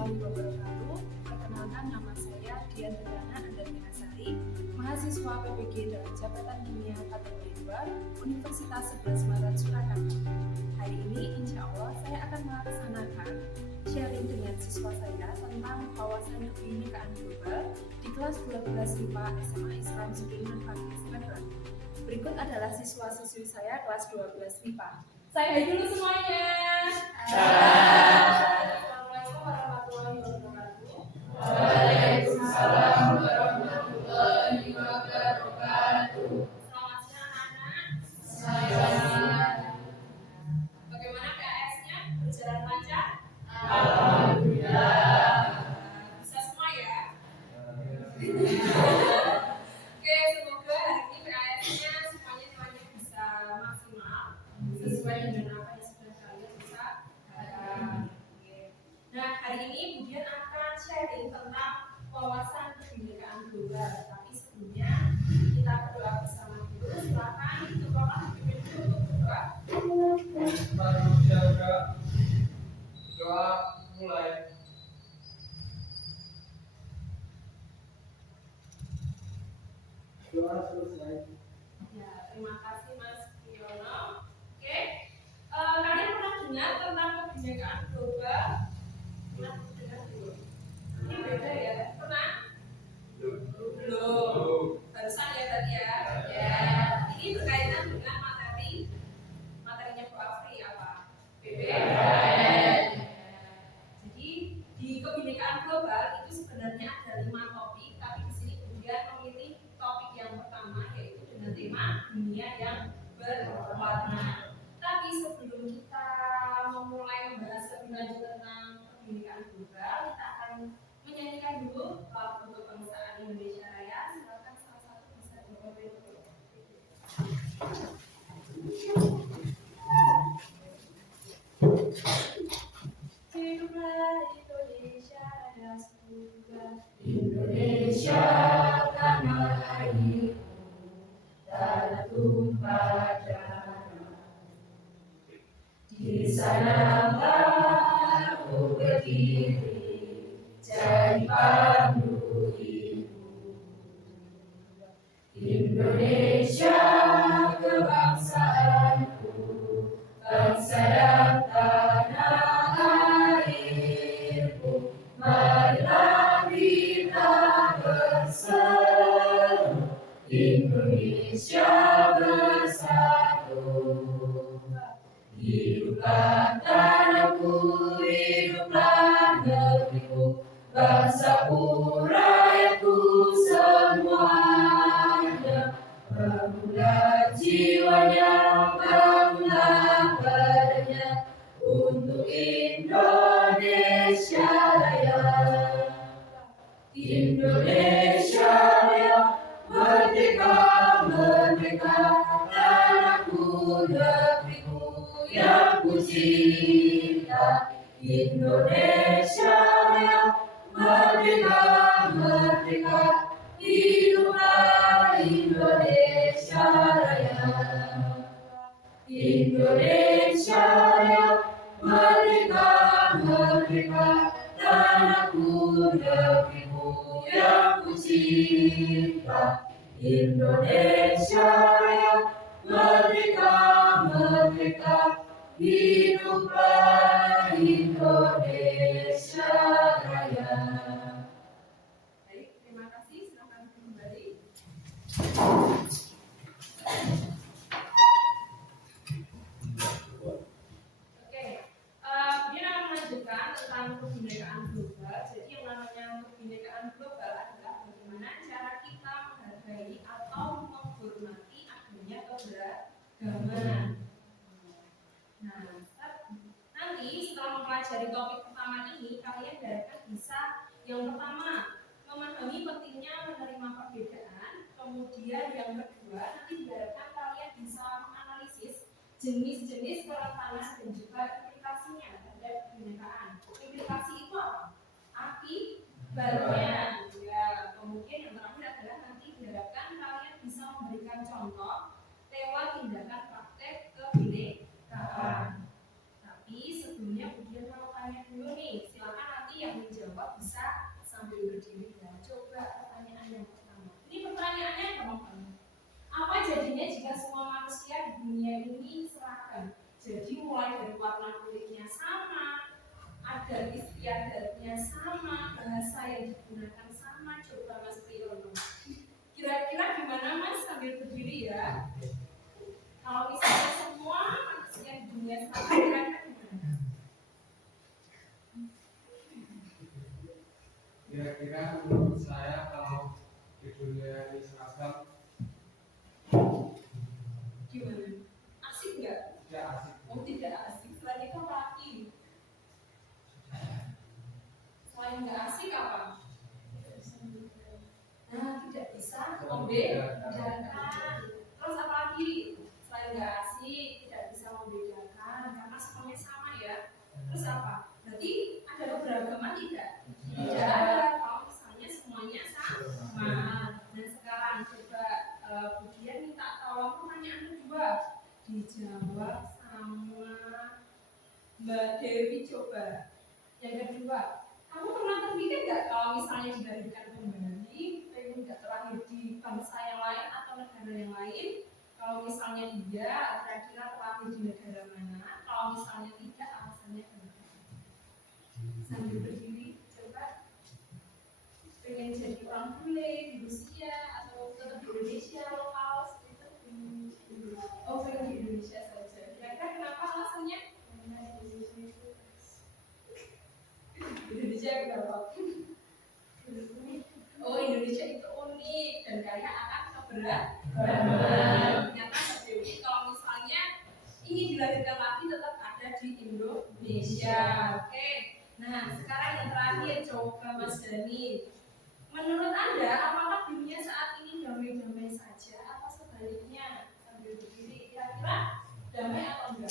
warahmatullahi wabarakatuh. Perkenalkan, nama saya Dian Dana Andarminasari, mahasiswa PPG dalam Jabatan Kimia kategori 2 Universitas 11 Maret Surakarta. Hari ini insya Allah saya akan melaksanakan sharing dengan siswa saya tentang wawasan kebinekaan global di kelas 12 IPA SMA Islam Sudirman Fakiz Magelang. Berikut adalah siswa-siswi saya kelas 12 IPA. Saya hai dulu semuanya. Assalamualaikum warahmatullahi wabarakatuh. Waalaikumsalam warahmatullahi wabarakatuh. Selamat siang anak-anak. Selamat. Bagaimana PAS-nya? Berjalan lancar? Alhamdulillah. Bisa semua ya? Oke, semoga hari ini PAS-nya semuanya bisa maksimal sesuai dengan apa yang sudah kalian bisa harapkan. Nah, hari ini Budian akan sharing tentang wawasan kebinekaan global. Tapi sebelumnya kita berdoa bersama dulu. Silakan ketua pimpin dulu untuk berdoa. Doa mulai. Doa selesai. Ya, terima kasih Mas Kiono. Oke, kalian pernah dengar tentang kebinekaan global? Pernah dengar belum? Ini beda ya? Pernah? Belum. Barusan ya tadi ya. Ya. Ini berkaitan dengan materinya Bu Afri apa? BBM. Jadi di kebinekaan global itu sebenarnya ada 5 topik, tapi di sini kemudian memilih topik yang pertama yaitu dengan tema dunia yang berwarna. Tapi sebelum kita memulai membahas lebih lanjut tentang kebinekaan global, kita akan menyanyikan dulu lagu kebangsaan Indonesia Raya. Silakan salah satu bisa mencoba dulu. Hiduplah Indonesia Raya semoga Indonesia tanah airku, tanah tumpah darah. Di sanalah aku berdiri, jadi pandu ibu. Indonesia kebangsaanku, bangsa dan tanah airku. Marilah kita bersatu, Indonesia bersatu. Hiduplah tanahku, hiduplah negeriku, bangsaku, rakyatku semuanya. Bangunlah jiwanya, bangunlah badannya untuk Indonesia Raya. Indonesia Raya, merdeka, merdeka, tanahku, negeriku yang ku cinta. Indonesia Raya, merdeka, merdeka, hiduplah Indonesia Raya. Indonesia Raya, merdeka, merdeka, tanahku, negeriku yang ku cinta. Indonesia Raya, merdeka, merdeka, hiduplah Indonesia Raya. Baik, terima kasih. Silakan kembali. Oke, dia akan melanjutkan tentang kebinekaan global. Jadi yang namanya kebinekaan global adalah bagaimana cara kita menghargai atau menghormati adanya keberagaman. Nah, nanti setelah mempelajari topik pertama ini, kalian diharapkan bisa yang pertama memahami pentingnya menerima perbedaan. Kemudian yang kedua, nanti diharapkan kalian bisa menganalisis jenis-jenis kerentanan dan juga implikasinya terhadap kebinekaan. Implikasi itu apa? Akibatnya. Ya, kemudian yang terakhir adalah nanti diharapkan kalian bisa memberikan contoh lewat tindakan praktek kebinekaan. Tapi sebelumnya Budian mau tanya dulu nih, silakan nanti yang dunia ini seragam. Jadi mulai dari warna kulitnya sama, adat istiadatnya sama, bahasa yang digunakan sama. Coba Mas Priyono, kira-kira gimana Mas sambil berdiri ya? Kalau misalnya semua manusia di dunia seragam, kira-kira gimana? Kira-kira menurut saya kalau di dunia ini seragam Gimana? Asik nggak? tidak asik. Oh tidak asik. Selain itu apa lagi? Selain nggak asik apa? Nah, tidak bisa membedakan. Terus apa lagi? Selain nggak asik, tidak bisa membedakan karena semuanya sama ya. Terus apa? Berarti ada keberagaman tidak? Tidak ada. Kalau misalnya semuanya sama. Dan sekarang coba Budian minta tolong pertanyaan kedua. Dijawab sama Mbak Dewi coba. Yang kedua, kamu pernah terpikir nggak kalau misalnya dilahirkan kembali, pengen nggak terlahir di bangsa yang lain atau negara yang lain? Kalau misalnya iya, kira-kira terlahir di negara mana? Kalau misalnya tidak, alasannya kenapa? Sambil berdiri, coba. Pengen jadi orang bule di Rusia atau tetap di Indonesia lokal seperti itu? Oh, pengen di Indonesia saja. Kira-kira kenapa alasannya? Indonesia kenapa? Oh, Indonesia itu unik dan kaya akan keberagaman. Ternyata Dewi kalau misalnya ingin dilahirkan lagi tetap ada di Indonesia. Oke. Nah, sekarang yang terakhir coba Mas Dani. Menurut Anda, apakah dunia saat ini damai-damai saja atau sebaliknya? Sambil berdiri, kira-kira damai atau enggak?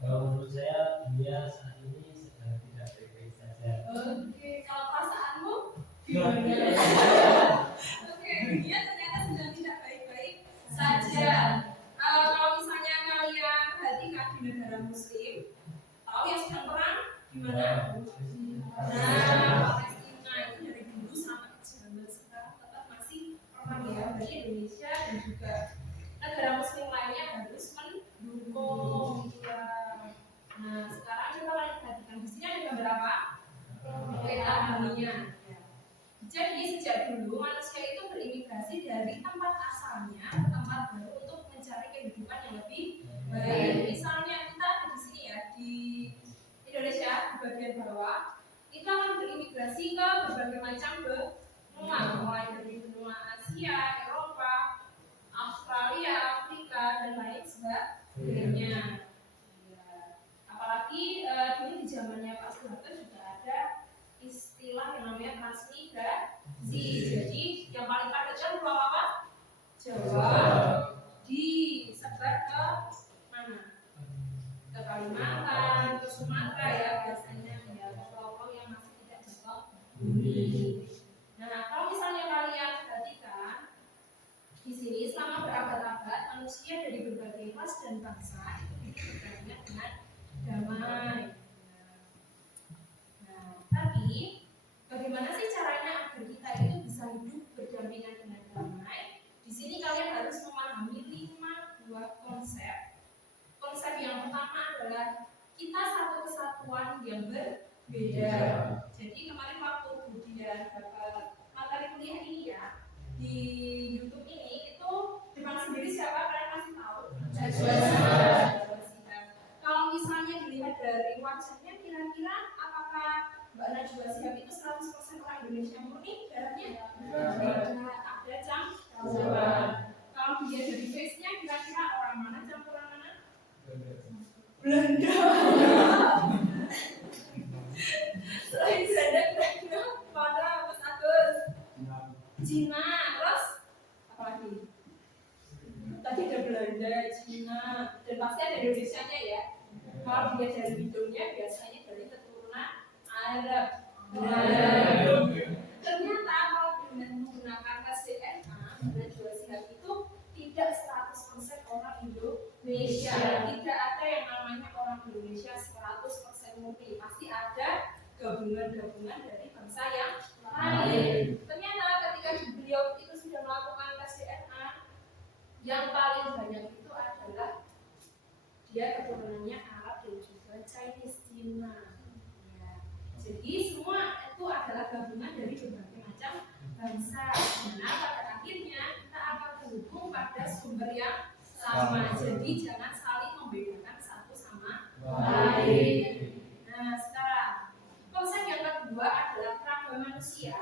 Kalau menurut saya dunia saat ini sedang tidak baik-baik saja. Oke, kalau perasaanmu gimana? Oke, dunia ternyata sedang tidak baik-baik saja. Kalau misalnya kalian perhatikan di negara Muslim, tahu yang sedang perang gimana? Nah, Palestina itu dari dulu sampai zaman sekarang tetap masih perang ya. Berarti Indonesia dan juga negara Muslim lainnya harus mendukung. Nah, sekarang coba kalian perhatikan di sini ada gambar apa? Peta dunia. Jadi sejak dulu manusia itu berimigrasi dari tempat asalnya ke tempat baru untuk mencari kehidupan yang lebih baik. Misalnya kita ada di sini ya di Indonesia di bagian bawah, kita akan berimigrasi ke berbagai macam benua, mulai dari benua Asia, Eropa, Australia, Afrika dan lain sebagainya. Apalagi dulu di zamannya Pak Soeharto juga ada istilah yang namanya transmigrasi. Jadi yang paling padat kan pulau apa? Jawa. Disebar ke mana? Ke Kalimantan, ke Sumatera ya biasanya ya, pulau-pulau yang masih tidak terhubungi. Nah, kalau misalnya kalian perhatikan di sini selama berabad-abad manusia dari berbagai ras dan bangsa itu hidup berdamai dengan damai. Nah, tapi bagaimana sih caranya agar kita itu bisa hidup berdampingan dengan damai? Di sini kalian harus memahami 5 buah konsep. Konsep yang pertama adalah kita satu kesatuan yang berbeda. Jadi kemarin waktu Budian dapat materi kuliah ini ya di YouTube ini itu Jepang sendiri siapa kalian masih tahu? Kalau misalnya dilihat dari wajahnya, kira-kira apakah Mbak Najwa Shihab itu 100% orang Indonesia murni darahnya? Ada campuran. Kalau dilihat dari face-nya, kira-kira orang mana campuran mana? Belanda. Selain Belanda, mana Mas Agus? Cina. Terus apa lagi? Tadi ada Belanda, Cina, dan pasti ada Indonesianya ya. Kalau dilihat dari hidungnya biasanya dari keturunan Arab. Ternyata kalau dengan menggunakan tes DNA, Najwa Shihab itu tidak 100% orang Indonesia. Tidak ada yang namanya orang Indonesia 100% murni. Pasti ada gabungan-gabungan dari bangsa yang lain. Ternyata ketika beliau itu sudah melakukan tes DNA, yang paling banyak itu adalah dia keturunannya Arab dan juga Chinese Cina. Ya. Jadi semua itu adalah gabungan dari berbagai macam bangsa. Nah, pada akhirnya kita akan terhubung pada sumber yang sama. Jadi jangan saling membedakan satu sama lain. Nah, sekarang konsep yang kedua adalah ragam manusia,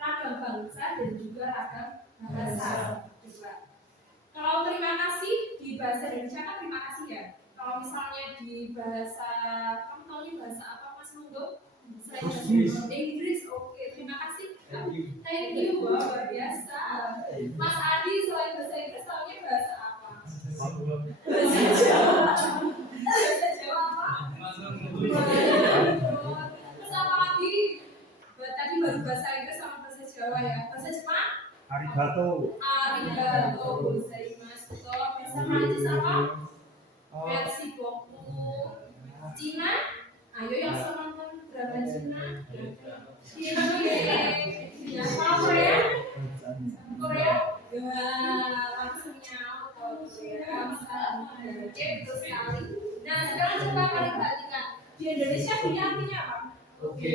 ragam bangsa, dan juga ragam bahasa. Coba. Kalau terima kasih di bahasa Indonesia kan terima kasih ya. Kalau misalnya di bahasa, kamu tahunya bahasa apa Mas Mundo? Selain bahasa Inggris, oke. Terima kasih. Thank you, luar biasa. Mas Adi selain bahasa Inggris tahunya bahasa apa? Bahasa Jawa. Bahasa Jawa apa? Terus apa lagi? Tadi baru bahasa Inggris sama bahasa Jawa ya. Bahasa Jepang? Arigato. Arigato gozaimasu. Bahasa Prancis apa? Merci beaucoup. Cina? Ayo yang sama nonton drama Cina. Cina ya. Kalau Korea? Korea? Langsung nyaut kalau Korea. Oke, betul sekali. Nah, sekarang coba kalian perhatikan. Di Indonesia ini artinya apa? Oke.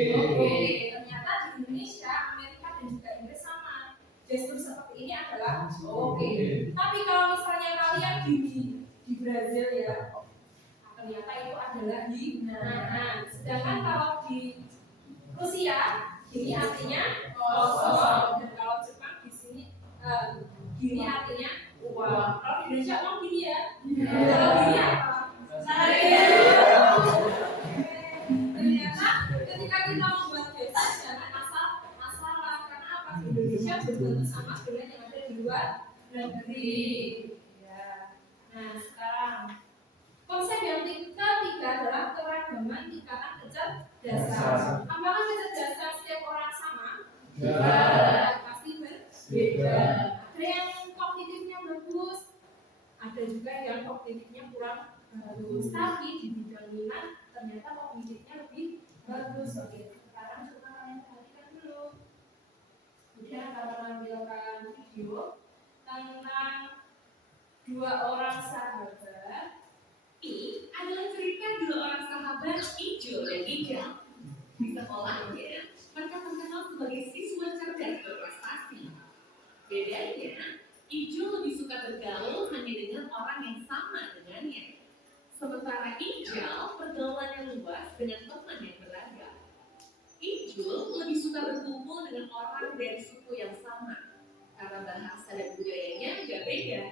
Ternyata di Indonesia, Amerika dan juga Inggris sama. Gestur seperti ini adalah oke. Tapi kalau misalnya kalian di Brazil ya, ternyata itu adalah di nah. Sedangkan kalau di Rusia ini artinya kosong. Dan kalau Jepang di sini gini artinya uang. Kalau di Indonesia uang gini ya. Kalau gini apa? Ternyata ketika kita membuat gestur jangan asal-asalan. Karena apa? Di Indonesia belum sama dengan yang ada di luar negeri. Ya. Nah, sekarang konsep yang ketiga adalah keragaman tingkatan kecerdasan. Apakah kecerdasan setiap orang sama? Tidak, pasti berbeda. Ada yang kognitifnya bagus, ada juga yang kognitifnya kurang bagus. Tapi di bidang minat ternyata kognitifnya lebih bagus. Oke, sekarang coba kalian perhatikan dulu. Kemudian akan menampilkan video tentang dua orang sahabat. Ini adalah cerita dua orang sahabat Ijo dan Ijal. Di sekolahnya, mereka terkenal sebagai siswa cerdas berprestasi. Bedanya, Ijo lebih suka bergaul hanya dengan orang yang sama dengannya. Sementara Ijal pergaulannya luas dengan teman yang beragam. Ijo lebih suka berkumpul dengan orang dari suku yang sama. Karena bahasa dan budayanya gak beda,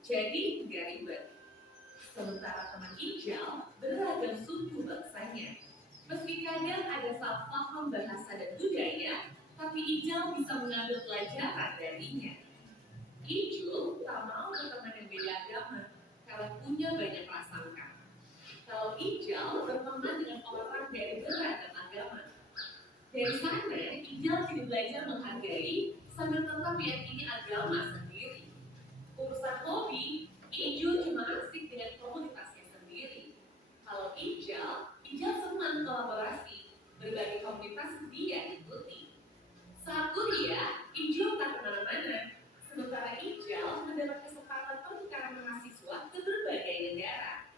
jadi gak ribet. Sementara teman Ijal beragam suku bangsanya. Meski kadang ada salah paham bahasa dan budaya, tapi Ijal bisa mengambil pelajaran darinya. Ijul tak mau berteman yang beda agama karena punya banyak prasangka. Kalau Ijal berteman dengan orang dari beragam agama. Dari sana, Ijal jadi belajar menghargai sambil tetap meyakini agama sendiri. Urusan hobi, Ijul cuma asik dengan komunitasnya sendiri. Kalau Ijal senang kolaborasi, berbagai komunitas dia ikuti. Saat kuliah, Ijul tak kemana-mana, sementara Ijal mendapat kesempatan pertukaran mahasiswa ke berbagai negara.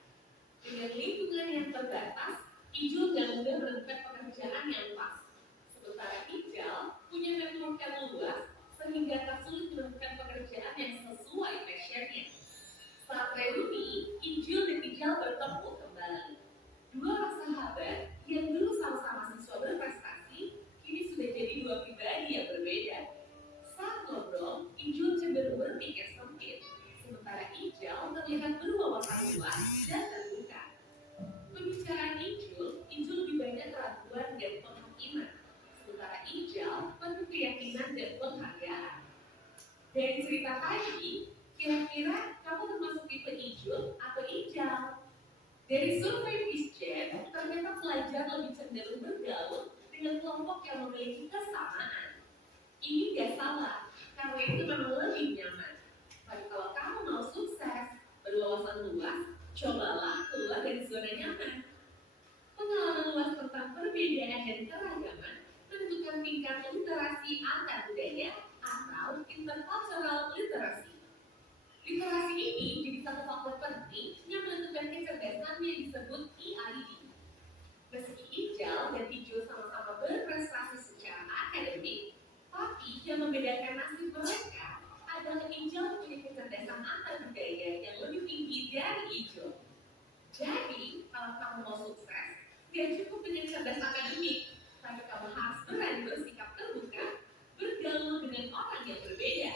Dengan lingkungan yang terbatas, Ijul gak mudah menemukan pekerjaan yang pas. Sementara Ijal punya network yang luas, sehingga tak sulit menemukan pekerjaan yang sesuai passionnya. Saat reuni, Ijul dan Ijal bertemu kembali. Dua orang sahabat yang dulu sama-sama siswa berprestasi, kini sudah jadi dua pribadi yang berbeda. Saat ngobrol, Ijul cenderung berpikir sempit, sementara Ijal terlihat berwawasan luas dan terbuka. Pembicaraan Ijul lebih banyak keraguan dan penghakiman, sementara Ijal penuh keyakinan dan penghargaan. Dari cerita tadi, kira-kira kamu termasuk tipe Ijul atau Ijal? Dari survei Fishjet, ternyata pelajar lebih cenderung bergaul dengan kelompok yang memiliki kesamaan. Ini gak salah, karena itu memang lebih nyaman. Tapi kalau kamu mau sukses, berwawasan luas, cobalah keluar dari zona nyaman. Pengalaman luas tentang perbedaan dan keragaman menentukan tingkat literasi antar budaya atau intercultural literasi. Literasi ini jadi satu faktor penting yang menentukan kecerdasan Jadi, kalau kamu mau sukses, gak cukup dengan cerdas akademik, tapi kamu harus berani bersikap terbuka, bergaul dengan orang yang berbeda.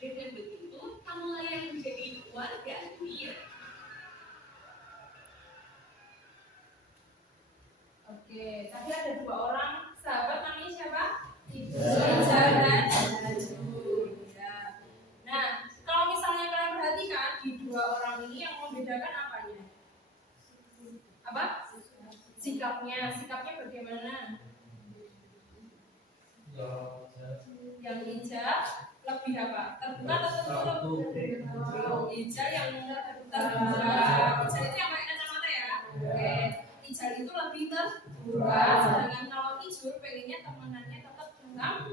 Dengan begitu, kamu layak menjadi warga dunia. Oke, tadi ada dua orang sahabat, namanya siapa? Ica. Ica dan Najun. Ya. Nah, kalau misalnya kalian perhatikan di dua orang ini yang membedakan apanya? Apa? Sikapnya bagaimana? Yang Ica lebih apa? Terbuka atau tertutup? Ica yang terbuka. Ica itu yang pakai kacamata ya. Oke. Ica itu lebih terbuka. Sedangkan kalau Ijul pengennya temenannya tetap dengan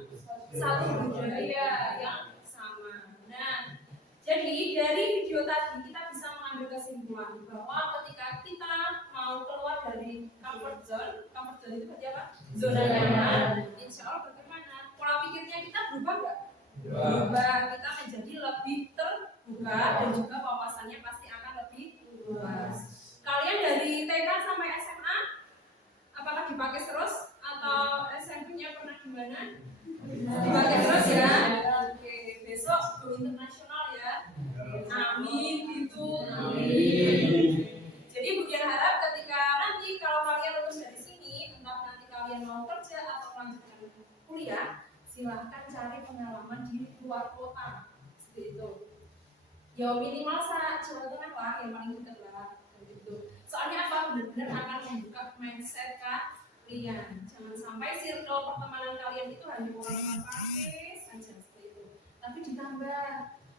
satu budaya yang sama. Nah, jadi dari video tadi kita bisa mengambil kesimpulan bahwa ketika kita mau keluar dari comfort zone itu berarti apa? Zona nyaman. Insya Allah bagaimana? Pola pikirnya kita berubah nggak? Berubah. Kita menjadi lebih terbuka dan juga wawasannya pasti akan lebih luas. Kalian dari TK sampai SMA apakah dipakai terus atau SMP-nya pernah gimana? Dipakai terus ya. Oke, besok go internasional ya. Amin gitu. Amin. Jadi Budian harap ketika nanti kalau kalian lulus dari sini, entah nanti kalian mau kerja atau melanjutkan kuliah, silahkan cari pengalaman di luar kota. Seperti itu. Ya minimal Jawa Tengah lah, yang paling dekat lah. Gitu. Soalnya apa? Benar-benar akan membuka mindset kalian. Jangan sampai circle pertemanan kalian itu hanya orang-orang pasif saja seperti itu. Tapi ditambah,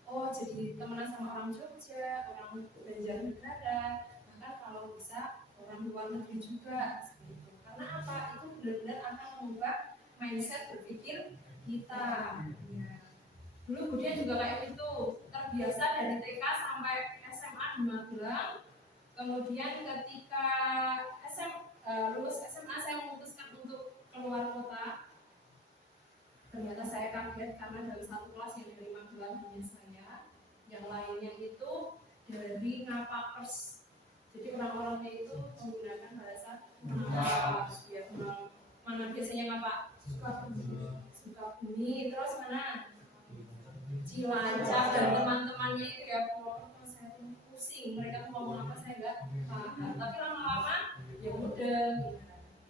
oh jadi temenan sama orang Jogja, orang Banjarnegara, bahkan kalau bisa orang luar negeri juga seperti itu. Karena apa? Itu benar-benar akan mengubah mindset berpikir kita. Ya. Dulu Budian juga kayak itu, terbiasa dari TK sampai SMA di Magelang. Kemudian ketika lulus SMA saya memutuskan untuk keluar kota. Ternyata saya kaget karena dalam satu kelas yang dari Magelang hanya saya, yang lainnya itu dari Ngapakers. Jadi orang-orangnya itu menggunakan bahasa Ngapakers. Ya, mana biasanya Ngapak? Sukabumi. Terus mana? Cilacap dan teman-temannya itu ya, pokoknya saya pusing. Mereka tuh ngomong apa saya nggak paham. Tapi lama-lama ya udah.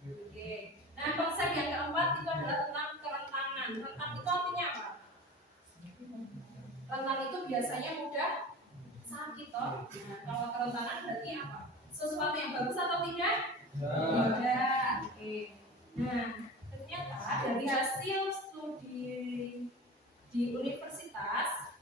Oke. Nah, konsep yang keempat itu adalah tentang kerentanan. Rentan itu artinya apa? Rentan itu biasanya mudah sakit toh. Nah, kalau kerentanan berarti apa? Sesuatu yang bagus atau tidak? Tidak. Oke. Nah, ternyata dari hasil studi di universitas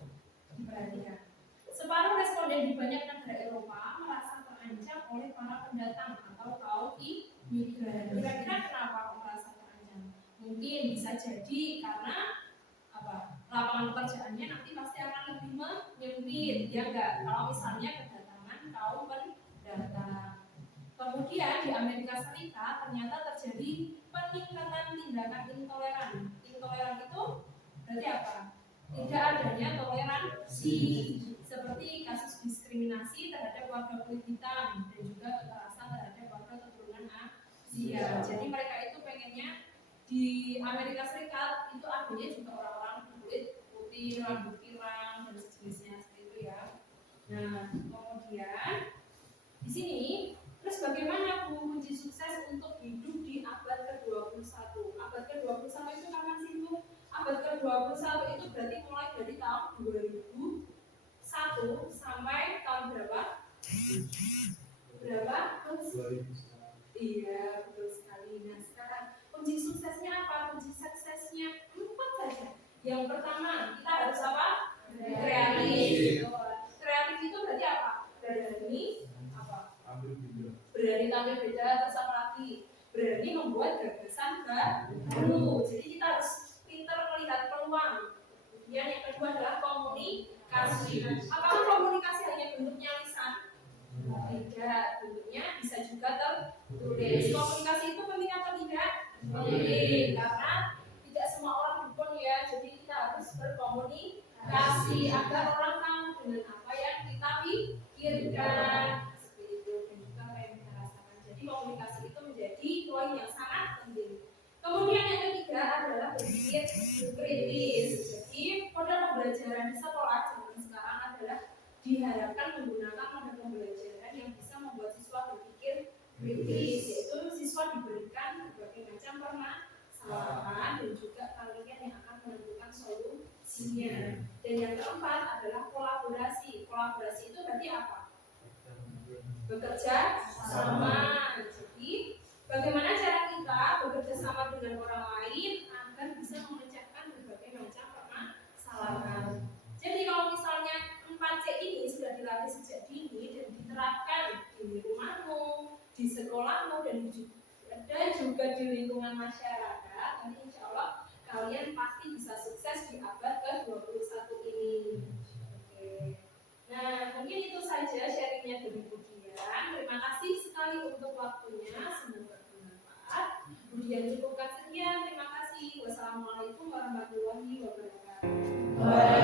diperhatikan, separuh responden di banyak negara Eropa merasa terancam oleh para pendatang atau kaum imigran. Kira-kira kenapa kok merasa terancam? Mungkin bisa jadi karena apa? Lapangan pekerjaannya nanti pasti akan lebih menyempit, ya enggak? Kalau misalnya kedatangan kaum pendatang. Kemudian di Amerika Serikat ternyata terjadi peningkatan tindakan intoleran. Intoleran itu berarti apa? Tidak adanya toleransi, seperti kasus diskriminasi terhadap warga kulit hitam dan juga kekerasan terhadap warga keturunan Asia. Jadi mereka itu pengennya di Amerika Serikat itu adanya juga orang-orang kulit putih, rambut pirang dan sejenisnya seperti itu ya. Nah, kemudian di sini terus bagaimana Bu kunci sukses untuk hidup di abad ke-21? Abad ke-21 itu kapan sih Bu? Abad ke-21 itu berarti mulai dari tahun 2001 sampai tahun berapa? Berapa? Iya, betul sekali. Nah, sekarang kunci suksesnya apa? Kunci suksesnya 4 saja. Yang pertama, kita harus apa? Kreatif. Kreatif itu berarti apa? Berani apa? Berani tampil beda, terus apa lagi? Berani membuat gagasan baru. Jadi kita harus pintar melihat peluang. Kemudian yang kedua adalah komunikasi. Apakah komunikasi hanya bentuknya lisan? Tidak, bentuknya bisa juga tertulis. Komunikasi itu penting atau tidak? Penting, karena tidak semua orang dukun ya. Jadi kita harus berkomunikasi agar orang tahu dengan apa yang kita pikirkan. Seperti itu. Dan juga Kemudian yang ketiga adalah berpikir kritis. Jadi model pembelajaran di sekolah zaman sekarang adalah diharapkan menggunakan model pembelajaran yang bisa membuat siswa berpikir kritis, yaitu siswa diberikan berbagai macam permasalahan dan juga kalian yang akan menentukan solusinya. Dan yang keempat adalah kolaborasi. Kolaborasi itu berarti apa? Bekerja sama. Jadi bagaimana cara kita bekerja sama dengan orang lain agar bisa memecahkan berbagai macam permasalahan. Jadi kalau misalnya 4C ini sudah dilatih sejak dini dan diterapkan di rumahmu, di sekolahmu, dan juga di lingkungan masyarakat, nanti insya Allah kalian pasti bisa sukses di abad ke-21 ini. Oke. Nah, mungkin itu saja sharingnya dari Budian. Terima kasih sekali untuk waktunya, semoga bermanfaat. Budian cukupkan sekian. Terima kasih. Wassalamualaikum warahmatullahi wabarakatuh.